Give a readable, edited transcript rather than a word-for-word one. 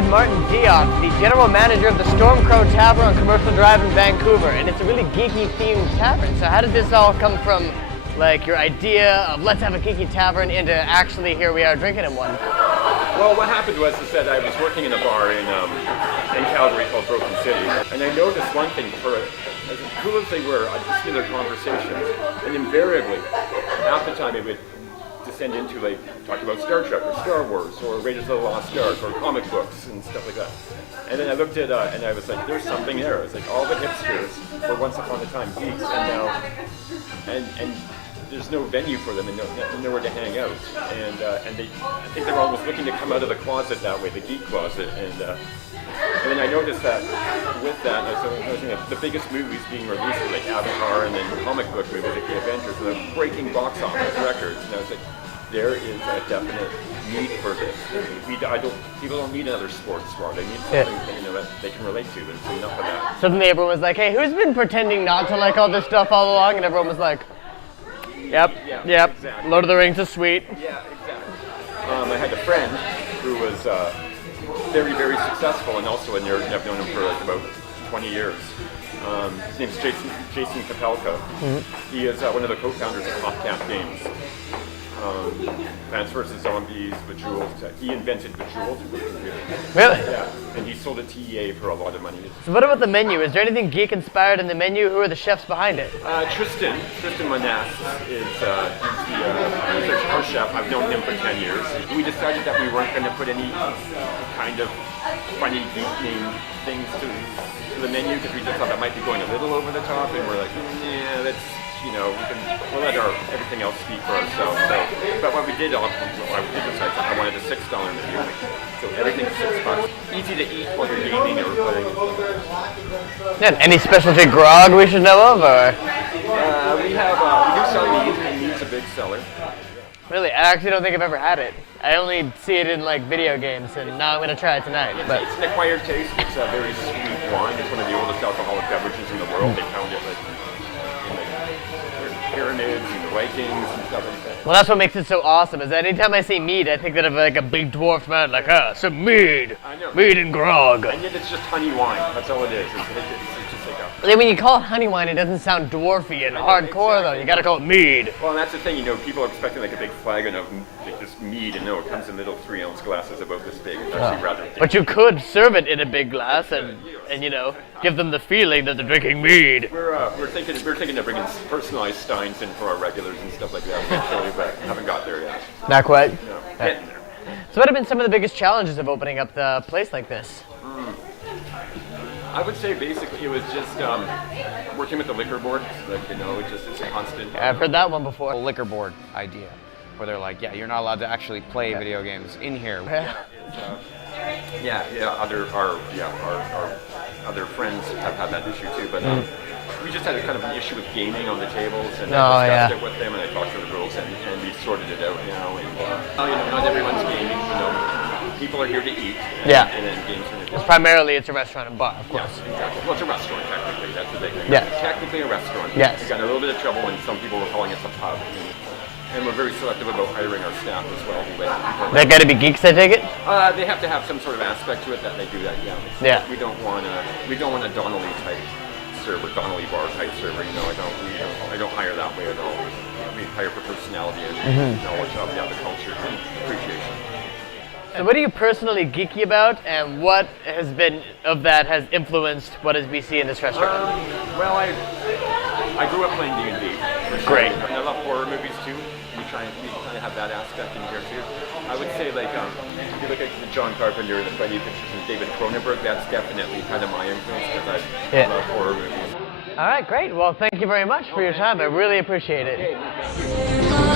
with Martin Diop, the general manager of the Storm Crow Tavern on Commercial Drive in Vancouver, and it's a really geeky themed tavern. So how did this all come from, like, your idea of let's have a geeky tavern into actually here we are drinking in one? Well, what happened was that I was working in a bar in Calgary called Broken City, and I noticed one thing, as cool as they were, I'd listen to their conversations, and invariably, half the time it would descend into, like, talk about Star Trek or Star Wars or Raiders of the Lost Ark or comic books and stuff like that. And then I looked at, and I was like, there's something there. It's like all the hipsters were once upon a time geeks, and now, and there's no venue for them and nowhere to hang out. And they, I think they're almost looking to come out of the closet that way, the geek closet. And then I noticed that with that, I was thinking the biggest movies being released were like Avatar and then comic book movies like the Avengers, and they're breaking box office records. And I was like, there is a definite need for this. People don't need another sports bar. They need something that they can relate to. There's enough of that. Suddenly everyone was like, hey, who's been pretending not to like all this stuff all along? And everyone was like, yep, exactly. Lord of the Rings is sweet. Yeah, exactly. I had a friend who was very, very successful and also a nerd, and I've known him for like about 20 years. His name's Jason Kapelka. Mm-hmm. He is one of the co-founders of PopCap Games. Plants vs. Zombies, Bejeweled. He invented Bejeweled for the computer. Really? Yeah, and he sold it to EA for a lot of money. So what about the menu? Is there anything geek-inspired in the menu? Who are the chefs behind it? Tristan Manass is he's our chef. I've known him for 10 years. We decided that we weren't going to put any kind of funny geek name things to the menu because we just thought that might be going a little over the top, and we're like, yeah, that's, we'll let everything else speak for ourselves. But what we did, I decided I wanted a $6 menu. So everything's $6. Easy to eat while you're gaming or playing. Yeah, any specialty grog we should know of, or? We do sell mead, and mead's a big seller. Really? I actually don't think I've ever had it. I only see it in like video games, and now I'm going to try it tonight. It's an acquired taste. It's a very sweet wine. It's one of the oldest alcoholic beverages in the world. They found it in the pyramids and the Vikings and stuff like that. Well, that's what makes it so awesome, is that anytime I see mead, I think that of like a big dwarf man, like, some mead. I know. Mead and grog. And yet it's just honey wine. That's all it is. It's just like when you call it honey wine, it doesn't sound dwarfy and hardcore, though. You gotta call it mead. Well, and that's the thing, people are expecting like a big flagon of like this mead, and no, it comes in little 3-ounce glasses about this big. It's actually rather big. But you could serve it in a big glass and give them the feeling that they're drinking mead. We're thinking of bringing personalized steins in for our regulars and stuff like that eventually, but haven't got there yet. Not quite? No, getting there. So what have been some of the biggest challenges of opening up the place like this? I would say basically it was just working with the liquor board. Like, it's a constant. Yeah, I've heard that one before. The liquor board idea, where they're like, yeah, you're not allowed to actually play video games in here. Our other friends have had that issue too, but we just had a kind of an issue with gaming on the tables, and I discussed it with them, and I talked to the girls, and we sorted it out now. And not everyone's gaming. People are here to eat. And then games are here. Primarily, it's a restaurant and bar, of course. Yes, exactly. Well, it's a restaurant technically. That's the big thing. Yes. It's technically a restaurant. Yes. We got a little bit of trouble when some people were calling us a pub. And we're very selective about hiring our staff as well. They got to be geeks, I take it? They have to have some sort of aspect to it that they do that. Yeah. We don't want a Donnelly type server, Donnelly bar type server. I don't hire that way at all. We hire for personality and knowledge of the culture and appreciation. So what are you personally geeky about, and what has has influenced what we see in this restaurant? Well, I grew up playing D&D. Great. And I love horror movies too. We kind of have that aspect in here too. I would say like if you look at John Carpenter and the Freddy pictures and David Cronenberg, that's definitely kind of my influence because I love horror movies. All right, great. Well, thank you very much for your time. I really appreciate it. Okay, thank you.